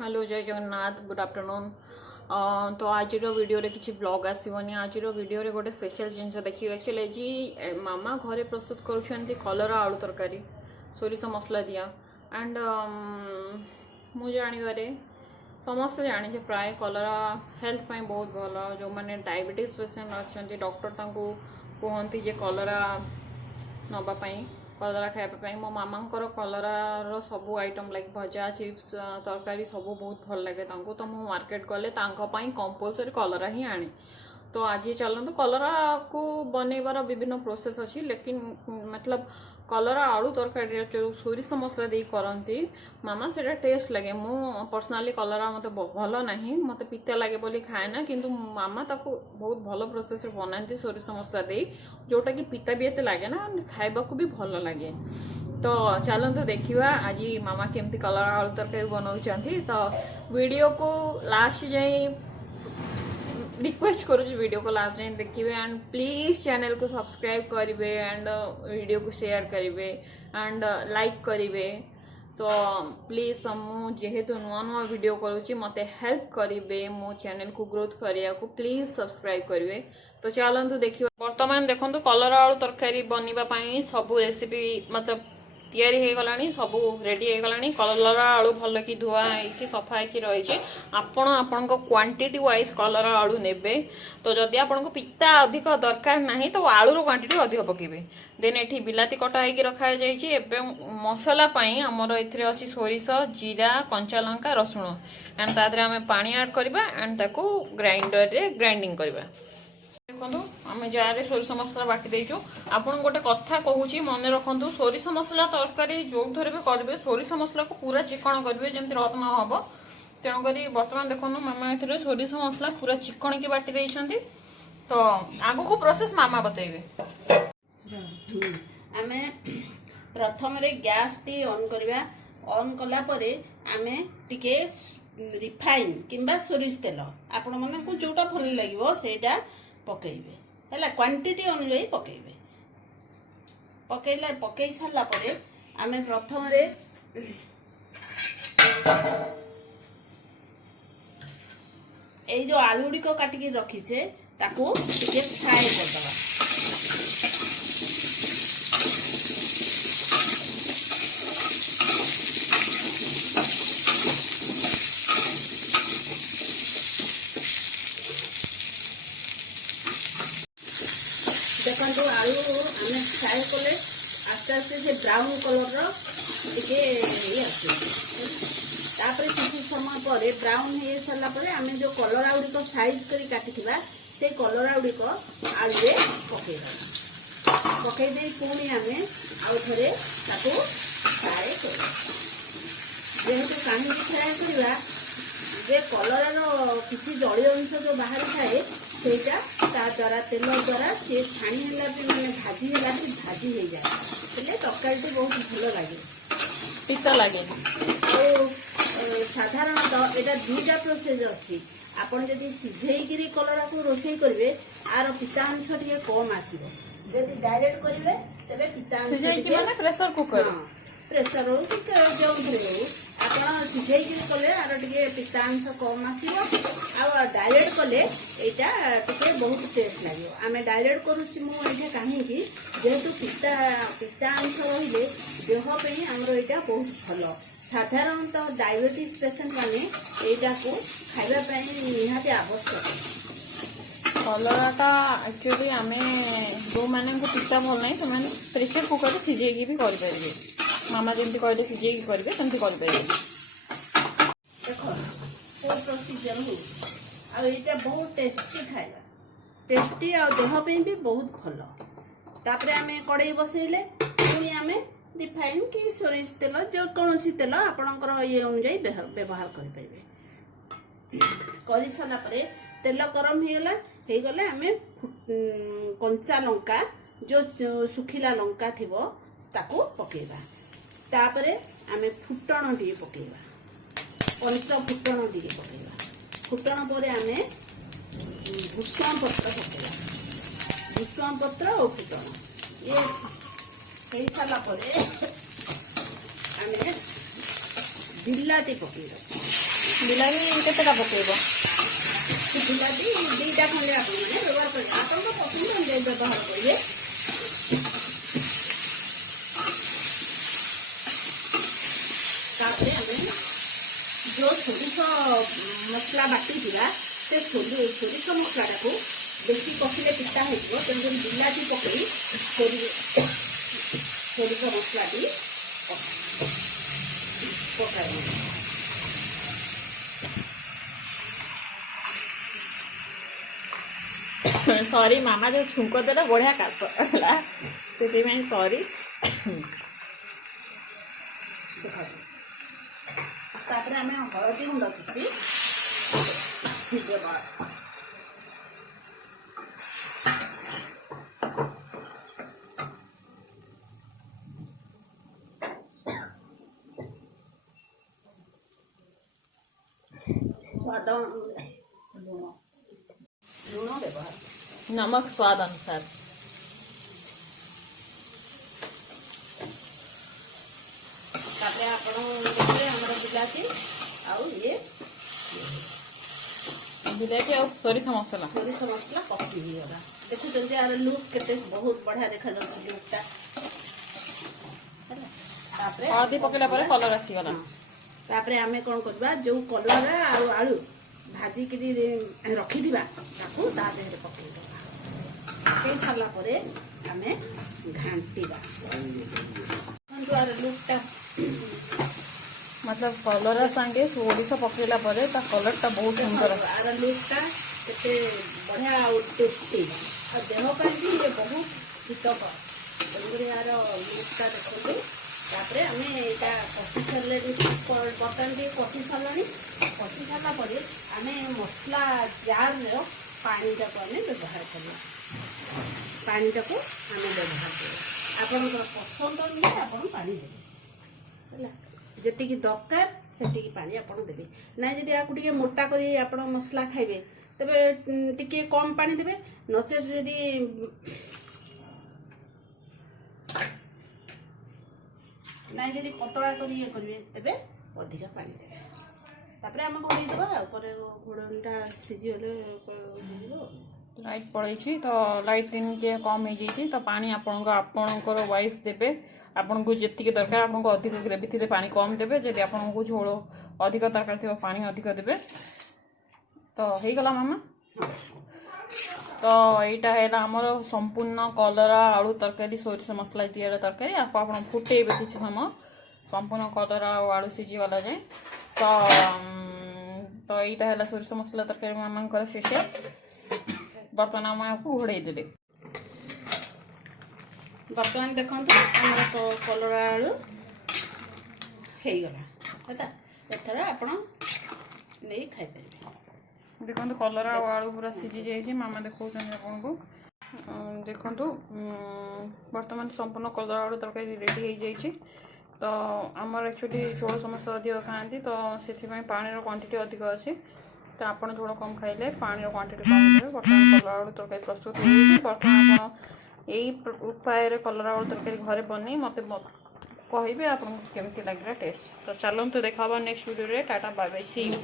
Hello जय Jagannath good afternoon. तो आज वीडियो रे किसी ब्लॉग आसोनी। आज वीडियो रे गोटे स्पेशल जिनस देखिए। एक्चुअली जी मामा घरे प्रस्तुत करुँच कलरा आलू तरकारी सोरिष मसला दिया एंड मु जानवे समस्ते जाने प्राय कलरा हेल्थ पाई बहुत भल। जो मैंने डायबिटीज पेसेंट अच्छा डॉक्टर कहते जे कलरा नापी कलरा खायापी मो मामा कलरार सब आइटम लाइक भजा चिप्स तरकारी सब बहुत भल लगे। तो मु मार्केट गले कंपलसरी कलरा ही आने। तो आज चलते कलरा को बनइबार विभिन्न प्रोसेस अच्छी, लेकिन मतलब कलरा आलू तरकारी जो सोरिष मसला दे करती मामा से टेस्ट लगे। मु पर्सनाली कलरा मत भल ना मत पिता लगे बोली खाए ना, किंतु मामा ताको बहुत भल प्रोसेस बनाती सोरिष मसला दे, जोटा कि पिता भी एत लगे ना खाइबा को भी भल लगे। तो चलते देखिए आज मामा केमती कलरा आलू तरकारी बनाऊँ। तो वीडियो को लास्ट जाए रिक्वेस्ट करुँच वीडियो को लास्ट टाइम देखिए एंड प्लीज चैनल को सब्सक्राइब करेंगे एंड वीडियो को शेयर करेंगे एंड लाइक करेंगे। तो प्लीज जेहेतु नुआ नुआ वीडियो करुँची मते हेल्प करेंगे मो चैनल को ग्रोथ करने को प्लीज सब्सक्राइब करेंगे। तो चलतु देखिए बर्तमान देखो कलरा आलू तरकारी बनवाई सब रेसिपी मतलब तैयारी हो गलानी, सब रेडी हो गलानी। कलरा आलू भल कि धुआ है सफा हो रही। आपण क्वांटिटी वाइज कलरा आलू नेबे। तो जदि आपन को पिता अधिक दरकार नहीं तो आलूर क्वांटिटी अधिक पकेबे। देन एठी बिलाती कटा होगी रखा जाइए। एवं मसला पाई आमर एथिरे अछि सोरिष जीरा कंचा लंका रसुण एंड तादरे आमे पानी ऐड करबा एंड ताको ग्राइंडर रे ग्राइंडिंग करबा। देखो आम जार सोरिष मसला बाटी देचु। आपन गोटे कथा कहूँ मन रखु, सोरिष मसला तरकारी जो थे भी करेंगे सोरिष मसला को पूरा चिकन करेंगे जमी रफ न हम। तेणुक बर्तमान देखो मामा ए सोरिष मसला पूरा चिकन की बाटी देइछंती। तो आगु को प्रोसेस मामा बतेबे। आमे प्रथम रे गैस टी ऑन करबा। ऑन कला परे आमे टिके रिफाइन किंबा सोरिष तेल आपण मन को जोटा भल लागिवो सेटा पकेइबे हैला। क्वांटिटी अनुयायी पकेइबे। पकई सारा परे आमे प्रथम रे ए जो आलूडी को काटिकी रखीचे ताको टिके फ्राई कर दबा। देखो आलू आमे फ्राई कले आस्ते आस्ते से ब्राउन कलर टिके तापर किसी समय पर ब्राउन हो सारा पर आमे जो कलरा गुड़िक साइज कर काटी से कलरा गुड़िक आलू पकई दे पुणी आमे आउ थे फ्राए कर। जेहेतु कहीं फ्राए करवा जे कलरार किसी जलीय अंश जो बाहर थाए सेटा द्वारा तेल द्वारा सी छाणी है मैंने भाजी है भाजी हो जाए तरकारी बहुत भल लगे पिता लगे। साधारणतः यहाँ दुईटा प्रोसेस अच्छी। आपन जदि सिझेकी कलरा को रोषे करेंगे आर पिता अंश टे कम आसो। जदि डायरेक्ट करेंगे तेरे पिता अंश प्रेशर कुकर प्रेसर हो जो आप सिझेकी कले आर टे पिता अंश कम आसो। आ डायरेक्ट कले यहाँ टे बहुत टेस्ट लगे। आम डायरेक्ट करुँची मुझे कहीं जेहेतु पिता पिता अंश रही देहपाई आमर यहाँ बहुत भल। साधारणतः डायबिटीज पेसेंट मैंने यहाँ को खावाई निहाती आवश्यक। कलराटा एक्चुअली आम जो मैंने पिता भल ना तो मैंने प्रेशर कुकर सिझेकी भी करेंगे। मामा जमी कहले सिझेकी करेंगे सेमती करेंगे। देखो प्रोसीजर हो आईटा बहुत टेस्टी खाଇବା टेस्टी आ देहपाई भी बहुत भल। तापर आम कड़ई बसैले पुणी आम रिफाइन कि सोरिष तेल जो कौन तेल आपणकर ये अनुजाई व्यवहार करेंगे। कर सारापर तेल गरम हो गले आम कंचा लंका जो सुखिला लंका थी ताको पकेबा। तापरे आम फुटण टी पकेबा पंच फुटण टी पकेबा। फुटण पर आम भूषण पत्र पकेबा। भूषण पत्र और फुटण ये हो सारा पर आम बिलाती पकेबा। ବିଲାତି କେତେଟା ପକେଇବ? ବିଲାତି 2ଟା ଖଣ୍ଡେ ଆପଣମାନେ ବ୍ୟବହାର କରିବେ, ଆପଣଙ୍କ ପସନ୍ଦ ଅନୁଯାୟୀ ବ୍ୟବହାର କରିବେ। ତାପରେ ଆମେ ଯେଉଁ ସୋରିଷ ମସଲା ବାଟିଥିବା ସେ ସୋରିଷ ମସଲାଟାକୁ ବେଶୀ କଷିଲେ ପିତା ହେଇଯିବ, ତେଣୁକରି ବିଲାତି ପକେଇ ସୋରିଷ ମସଲାଟି ପକାଇବ। ସରି ମାମା ଯେଉଁ ଛୁଙ୍କ ଦେଲା ବଢ଼ିଆ କାଶ ହେଲା, ସେଥିପାଇଁ ସରି। ତାପରେ ଆମେ ହଳଦୀ ଗୁଣ୍ଡ କିଛି ବ୍ୟବହାର स्वाद लुण व्यवहार नमक स्वाद अनुसार। तापरे आपण देखिए हमर बिलाती आउ ये बिलाती और सोरिष मसला कसी गला। देखु जल्दी यार लुक केते बहुत बढ़िया देखा जाउछ लुकटा। तापरे हळदी पकेला परे कलर आसी गला। तापरे आमे कोन करबा जो कलर आउ आलू भाजी के रखी दिबा ताकू ता देहरे पकेई देबा। पकेई सारला परे आमे घांटीबा। यार लुकटा मतलब कलर संगे सोरिष पकेला परे ता कलरटा बहुत सुंदर आसी। यार लुकटा केते बढ़िया आउ टेस्टी आ देह पर भी ये बहुत हितकर। तंदुरी यार लुकटा देखो। तापरे आमे एटा कसी सरले बर्तन टी कसी सरलानी। कसी सारा पर आमे मसला जार रो पानी टाको आमे व्यवहार करबा। पानी टाको आमे व्यवहार करबा। आपन पसंद अनुसार आपन पानी देबे हैला। जेति की दरकार सेति की पानी आपन देबे। ना जदि आकु टिके मोटा करी आपन मसला खाइबे तबे टिके कम पानी देबे। नचे जदि ना जदि पतला करी ये करबे तबे अधिक पानी देबे। तापरे हम घोड़ी देबा ऊपर घोड़नटा सिझी होले दिबो। लाइट पड़े तो लाइट दिन के कम हो जाइए तो पानी आपणकर वाइज देवे। आपन को जी दरकार आपन को अधिक ग्रेवी थी पानी कम देवे। जब आपन को झोल अधिक दरकार थी पानी अधिक देवे। तो हो गला मामा। तो यहाँ है आमर संपूर्ण कलरा आलू तरकारी सोरिष मसला दिया तरकारी। आपको आप फुटेबे किसी समय संपूर्ण कलरा और आलू सीझीगला जाए। तो यहाँ है सोरिष मसला तरकारी मामा शेष। बर्तमान आम आपको घोड़े देले। बर्तमान देखो कलर आलू हो गला एथर आप नहीं खाई पारे। देखो कलर आलू पूरा सीझी जाइए। मामा देखा आपन को देखु बर्तमान संपूर्ण कलर आलू तरकारी रेडी हो जाइए। तो आमर एक्चुअली झोल समस्या अधिक खाती तो से पानी क्वांटिटी अधिक अच्छी। तो आपन झोल कम खाइले पानी क्वांटिटी कम देवे। बर्तमान कलर आलू तरकारी प्रस्तुत हो। बर्तमान आप यही उपाय कलर आलू तरकारी घरे बन मत कहे आपको केमती लगे टेस्ट। तो चलते देखा नेक्स्ट वीडियो रे। Tata bye bye see you.